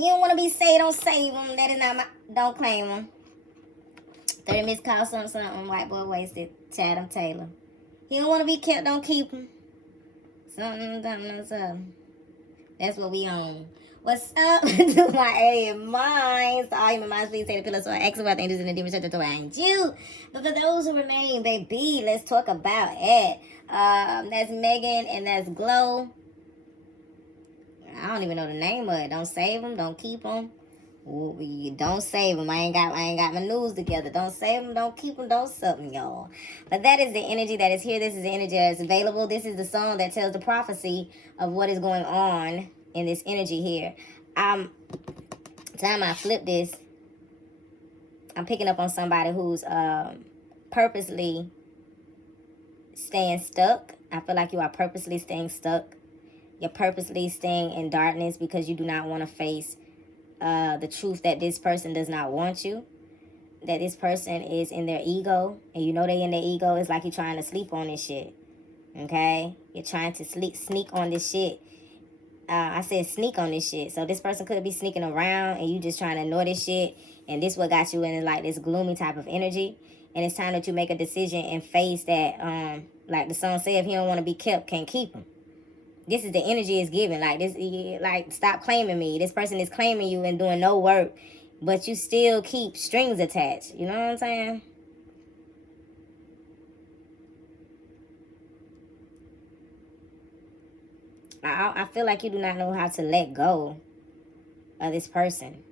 He don't want to be saved, don't save him. That is not my, don't claim him. 30 missed calls, something, white boy wasted, Chatham Taylor. He don't want to be kept, don't keep him. Something. That's what we own. What's up to my alien minds? To all human minds, please take the pillow so I ask about things in a different chapter to find you. But for those who remain, baby, let's talk about it. That's Megan and that's Glow. I don't even know the name of it. Don't save them, don't keep them. Don't save them. I ain't got my news together. Don't save them, don't keep them, don't something, y'all. But that is the energy that is here. This is the energy that is available. This is the song that tells the prophecy of what is going on in this energy here. Time I flip this, I'm picking up on somebody who's purposely staying stuck. I feel like you are purposely staying stuck. You're purposely staying in darkness because you do not want to face the truth that this person does not want you. That this person is in their ego. And you know they in their ego. It's like you're trying to sleep on this shit. Okay? You're trying to sneak on this shit. I said sneak on this shit. So this person could be sneaking around and you just trying to ignore this shit. And this what got you in like this gloomy type of energy. And it's time that you make a decision and face that, like the song said, if he don't want to be kept, can't keep him. This is the energy it's giving. Like this, like stop claiming me. This person is claiming you and doing no work, but you still keep strings attached. You know what I'm saying? I feel like you do not know how to let go of this person.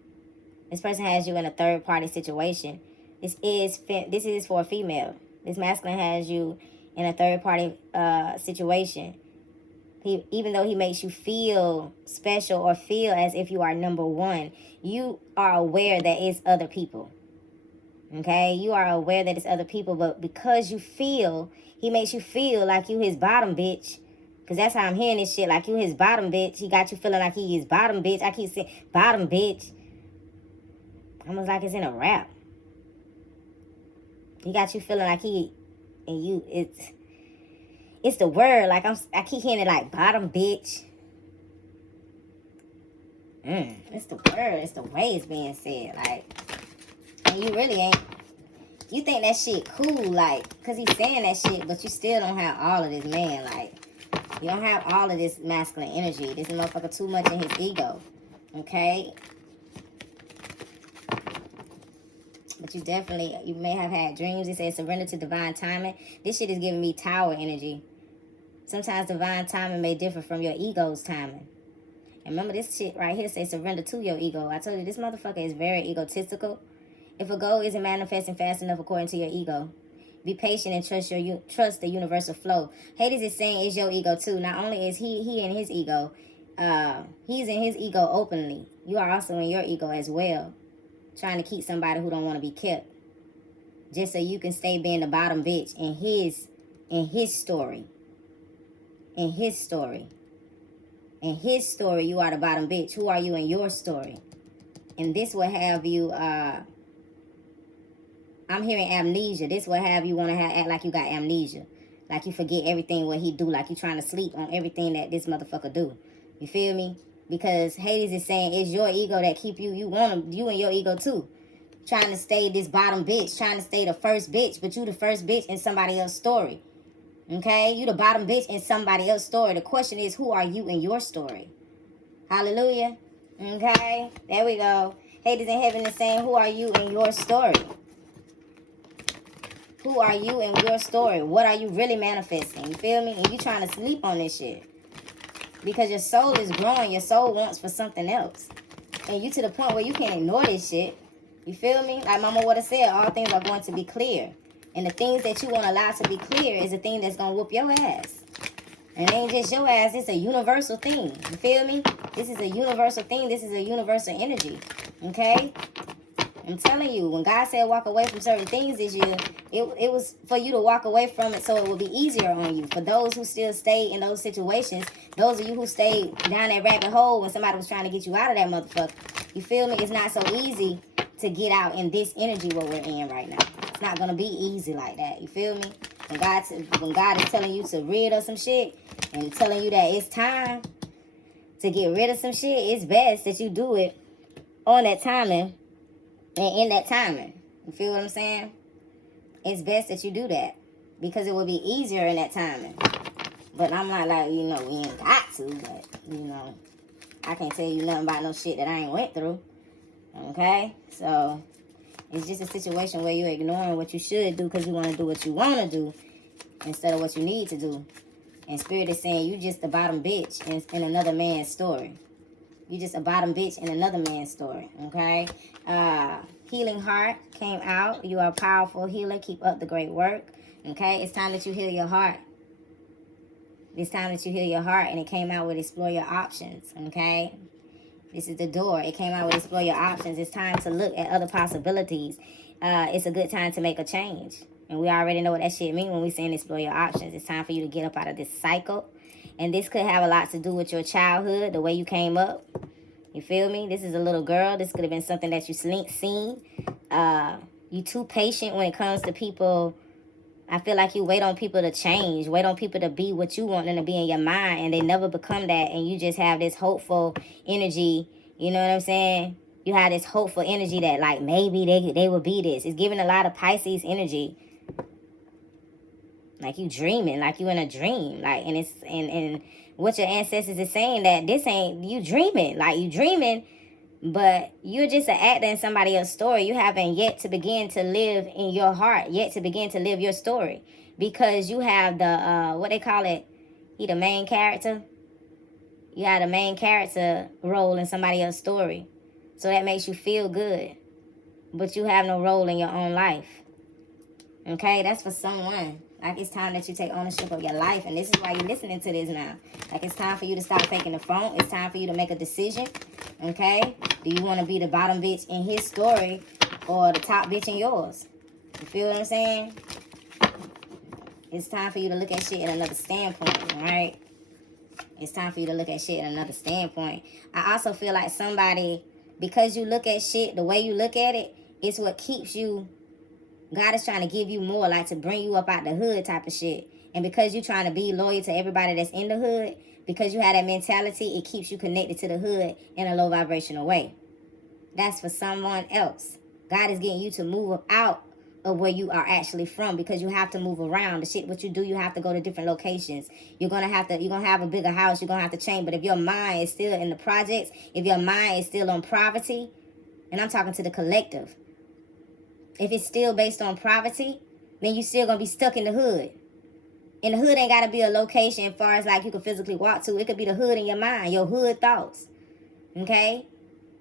This person has you in a third party situation. This is for a female. This masculine has you in a third party situation. Even though he makes you feel special or feel as if you are number one, you are aware that it's other people. Okay? You are aware that it's other people, but because you feel, he makes you feel like you his bottom bitch. Because that's how I'm hearing this shit, like you his bottom bitch. He got you feeling like he is bottom bitch. I keep saying bottom bitch. Almost like it's in a rap. He got you feeling like he, and you, it's the word, like I keep hearing it like bottom bitch. It's the word, it's the way it's being said, like, and you really ain't, you think that shit cool, like, cause he's saying that shit, but you still don't have all of this, man, like, you don't have all of this masculine energy. This motherfucker too much in his ego, okay? But you may have had dreams. It says surrender to divine timing. This shit is giving me tower energy. Sometimes divine timing may differ from your ego's timing. And remember this shit right here says surrender to your ego. I told you this motherfucker is very egotistical. If a goal isn't manifesting fast enough according to your ego, be patient and trust the universal flow. HADEZ is saying it's your ego too. Not only is he in his ego, he's in his ego openly. You are also in your ego as well. Trying to keep somebody who don't want to be kept. Just so you can stay being the bottom bitch in his story. In his story. In his story, you are the bottom bitch. Who are you in your story? And this will have you, I'm hearing amnesia. This will have you want to act like you got amnesia. Like you forget everything what he do. Like you trying to sleep on everything that this motherfucker do. You feel me? Because HADEZ is saying it's your ego that keep you. You and your ego too. Trying to stay this bottom bitch. Trying to stay the first bitch. But you the first bitch in somebody else's story. Okay? You the bottom bitch in somebody else's story. The question is, who are you in your story? Hallelujah. Okay? There we go. HADEZ in heaven is saying, who are you in your story? Who are you in your story? What are you really manifesting? You feel me? And you trying to sleep on this shit. Because your soul is growing. Your soul wants for something else. And you to the point where you can't ignore this shit. You feel me? Like Mama would have said, all things are going to be clear. And the things that you want to allow to be clear is the thing that's going to whoop your ass. And it ain't just your ass. It's a universal thing. You feel me? This is a universal thing. This is a universal energy. Okay? I'm telling you, when God said walk away from certain things this year, it was for you to walk away from it so it would be easier on you. For those who still stay in those situations, those of you who stayed down that rabbit hole when somebody was trying to get you out of that motherfucker, you feel me? It's not so easy to get out in this energy what we're in right now. It's not going to be easy like that. You feel me? When God is telling you to rid of some shit and telling you that it's time to get rid of some shit, it's best that you do it on that timing and in that timing. You feel what I'm saying? It's best that you do that because it will be easier in that timing. But I'm not like, we ain't got to, but, I can't tell you nothing about no shit that I ain't went through. Okay? So, it's just a situation where you're ignoring what you should do because you want to do what you want to do instead of what you need to do. And Spirit is saying you just a bottom bitch in another man's story. You just a bottom bitch in another man's story. Okay? Healing heart came out. You are a powerful healer. Keep up the great work. Okay? It's time that you heal your heart. It's time that you heal your heart. And it came out with explore your options. Okay? This is the door. It came out with explore your options. It's time to look at other possibilities. It's a good time to make a change. And we already know what that shit means when we saying explore your options. It's time for you to get up out of this cycle. And this could have a lot to do with your childhood, the way you came up. You feel me? This is a little girl. This could have been something that you seen. You too patient when it comes to people. I feel like you wait on people to change. Wait on people to be what you want them to be in your mind. And they never become that. And you just have this hopeful energy. You know what I'm saying? You have this hopeful energy that like maybe they will be this. It's giving a lot of Pisces energy. Like you dreaming. Like you in a dream. Like and what your ancestors is saying that this ain't you dreaming. Like you dreaming. But you're just an actor in somebody else's story. You haven't yet to begin to live in your heart, yet to begin to live your story. Because you have the, what they call it, he the main character. You have the main character role in somebody else's story. So that makes you feel good. But you have no role in your own life. Okay, that's for someone. Like it's time that you take ownership of your life. And this is why you're listening to this now. Like it's time for you to stop faking the phone. It's time for you to make a decision. Okay? Do you want to be the bottom bitch in his story or the top bitch in yours? You feel what I'm saying? It's time for you to look at shit in another standpoint, right? It's time for you to look at shit in another standpoint. I also feel like somebody, because you look at shit the way you look at it, it's what keeps you. God is trying to give you more, like to bring you up out the hood type of shit. And because you're trying to be loyal to everybody that's in the hood, because you have that mentality, it keeps you connected to the hood in a low vibrational way. That's for someone else. God is getting you to move out of where you are actually from because you have to move around. The shit what you do, you have to go to different locations. You're gonna have a bigger house, you're gonna have to change. But if your mind is still in the projects, if your mind is still on poverty, and I'm talking to the collective, if it's still based on poverty, then you still gonna be stuck in the hood. And the hood ain't gotta be a location as far as like you can physically walk to. It could be the hood in your mind, your hood thoughts. Okay?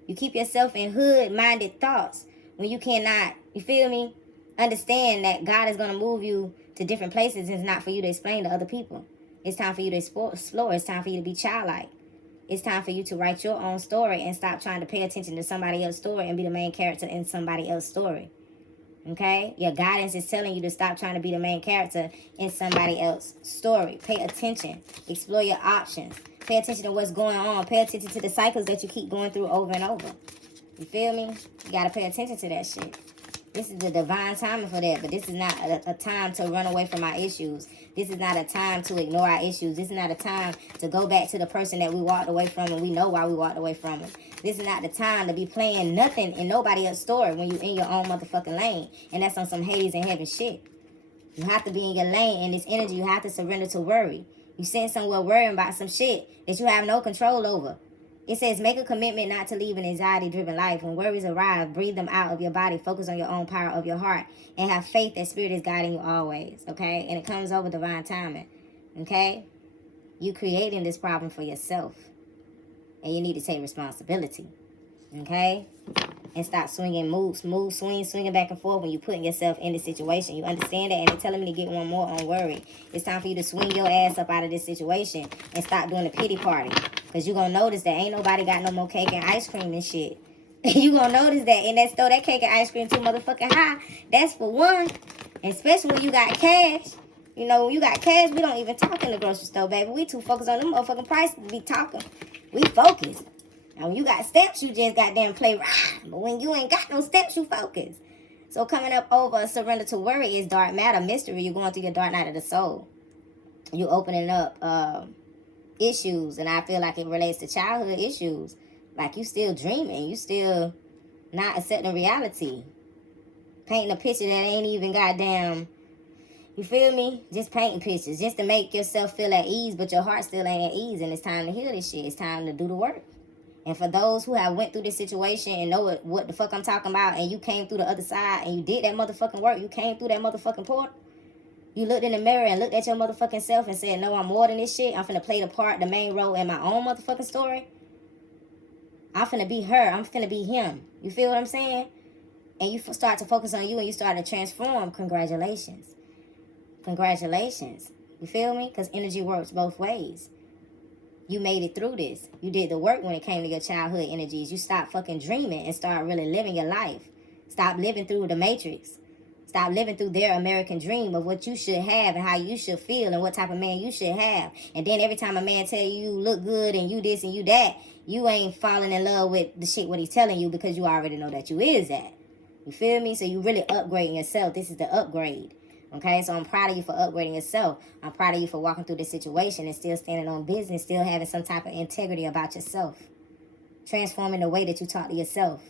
You keep yourself in hood-minded thoughts when you cannot, you feel me? Understand that God is gonna move you to different places and it's not for you to explain to other people. It's time for you to explore. It's time for you to be childlike. It's time for you to write your own story and stop trying to pay attention to somebody else's story and be the main character in somebody else's story. Okay? Your guidance is telling you to stop trying to be the main character in somebody else's story. Pay attention. Explore your options. Pay attention to what's going on. Pay attention to the cycles that you keep going through over and over. You feel me? You got to pay attention to that shit. This is the divine timing for that. But this is not a time to run away from our issues. This is not a time to ignore our issues. This is not a time to go back to the person that we walked away from and we know why we walked away from it. This is not the time to be playing nothing in nobody else's story when you're in your own motherfucking lane. And that's on some Hades and heaven shit. You have to be in your lane. And this energy, you have to surrender to worry. You sitting somewhere worrying about some shit that you have no control over. It says, make a commitment not to live an anxiety-driven life. When worries arrive, breathe them out of your body. Focus on your own power of your heart. And have faith that Spirit is guiding you always. Okay? And it comes over divine timing. Okay? You creating this problem for yourself. And you need to take responsibility. Okay? And stop swinging, swinging back and forth when you're putting yourself in this situation. You understand that? And they're telling me to get one more on worry. It's time for you to swing your ass up out of this situation and stop doing the pity party. Because you're going to notice that ain't nobody got no more cake and ice cream and shit. You're going to notice that in that store, that cake and ice cream too motherfucking high. That's for one. And especially when you got cash. You know, when you got cash, we don't even talk in the grocery store, baby. We too focused on them motherfucking prices to be talking. We focused. Now, when you got steps, you just goddamn play right. But when you ain't got no steps, you focus. So coming up over surrender to worry is dark matter, mystery. You're going through your dark night of the soul. You're opening up issues, and I feel like it relates to childhood issues. Like, you still dreaming. You still not accepting reality. Painting a picture that ain't even goddamn, you feel me? Just painting pictures. Just to make yourself feel at ease, but your heart still ain't at ease. And it's time to heal this shit. It's time to do the work. And for those who have went through this situation and know what the fuck I'm talking about, and you came through the other side and you did that motherfucking work, you came through that motherfucking portal, you looked in the mirror and looked at your motherfucking self and said, no, I'm more than this shit. I'm finna play the part, the main role in my own motherfucking story. I'm finna be her. I'm finna be him. You feel what I'm saying? And you start to focus on you and you start to transform. Congratulations. Congratulations. You feel me? Because energy works both ways. You made it through this. You did the work when it came to your childhood energies. You stopped fucking dreaming and start really living your life. Stop living through the matrix. Stop living through their American dream of what you should have and how you should feel and what type of man you should have. And then every time a man tell you look good and you this and you that, you ain't falling in love with the shit what he's telling you because you already know that you is that. You feel me? So you really upgrading yourself. This is the upgrade. Okay, so I'm proud of you for upgrading yourself. I'm proud of you for walking through this situation and still standing on business, still having some type of integrity about yourself. Transforming the way that you talk to yourself.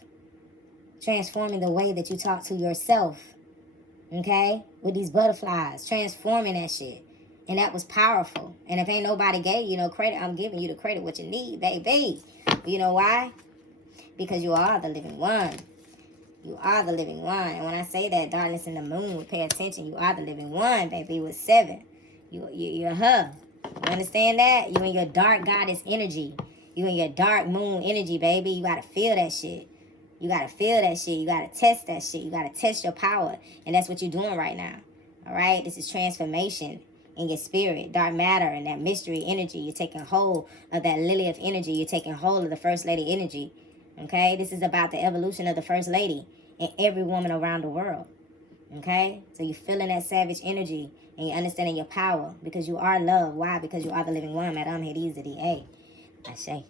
Transforming the way that you talk to yourself. Okay, with these butterflies. Transforming that shit. And that was powerful. And if ain't nobody gave you no credit, I'm giving you the credit what you need, baby. You know why? Because you are the living one. You are the living one. And when I say that, darkness in the moon, pay attention. You are the living one, baby, with 7. You're her. You understand that? You in your dark goddess energy. You in your dark moon energy, baby. You got to feel that shit. You got to feel that shit. You got to test that shit. You got to test your power. And that's what you're doing right now. All right? This is transformation in your spirit. Dark matter and that mystery energy. You're taking hold of that lily of energy. You're taking hold of the first lady energy. Okay, this is about the evolution of the first lady and every woman around the world. Okay, so you're feeling that savage energy and you're understanding your power because you are love. Why? Because you are the living one, Madame HADEZ. I say.